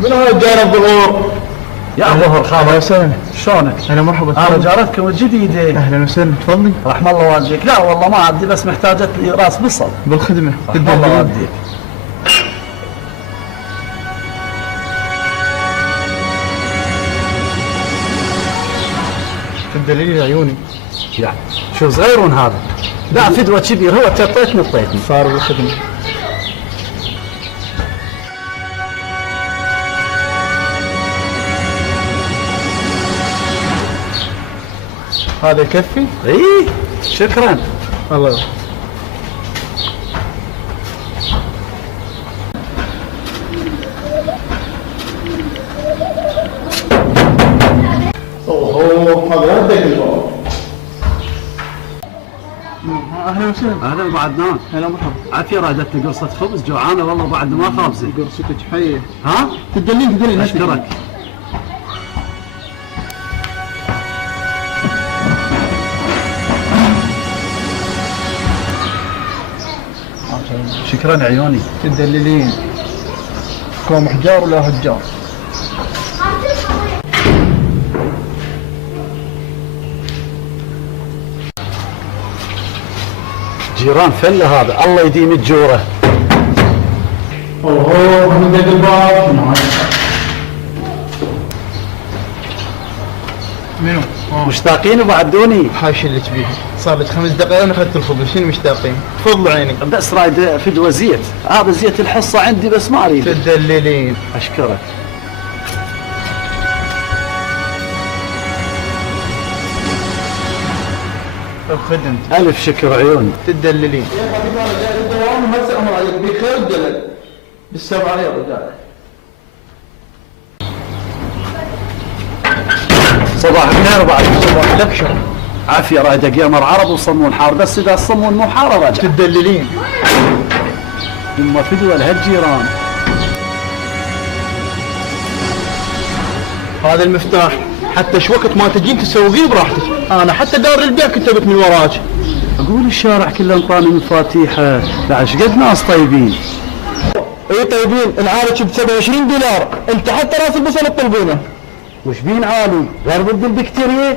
من هو جار الظهور؟ يا ظهر خالد. اهلا وسهلا. شلونك؟ هلا مرحبا. انا جارتكم الجديده. اهلا وسهلا تفضلي. رحم الله والديك. لا والله ما عندي بس محتاجة لي راس بصل. بالخدمه. رحم الله والديك. تدللي عيوني. يعني شو صغيرون هذا؟ لا فدوة كبير هو تطيتني طيتني. صار بالخدمه. هذا يكفي؟ اي شكرا. الله يرحمه. اوه هذا ردك الباب. اهلا وسهلا. اهلا بعد ناس. هلا مرحبا. عافية رادتني قرصة خبز جوعانة والله بعد ما خابزة. قرصتك حيه. ها؟ تدلين اشكرك. شكرا عيوني. تدللين كوم حجار ولا هجار؟ جيران فله هذا الله يديم الجوره. اوه من دق الباب. منو؟ مشتاقين وبعدوني. حاش اللي تبيه. صار لك 5 دقائق وانا اخذت الخبز. شنو مشتاقين؟ تفضلوا عيني. بس رايد فدوة زيت. هذا زيت الحصة عندي بس ما اريد. تدللين. اشكرك. بخدمتي. الف شكر عيوني. تدللين. يا حبيبي انا جاي الدوام وما تامر عليك بخير ودلل. بالسبعه يا رجال. صباح الخير بعد. صباح لك عافية رايد اقيمر عرب وصمون حار بس اذا الصمون مو حار رجع. تدللين. يما فدوة لهالجيران. هذا المفتاح حتى شو وقت ما تجين تسوقيه براحتك. انا حتى دار البيع كتبت من وراك. اقول الشارع كله انطاني مفاتيحه. لا ايش قد ناس طيبين. اي طيبين. العالج ب 27 دولار. انت حتى راس البصل تطلبونه. وش بين عالي؟ غير ضد البكتيريا؟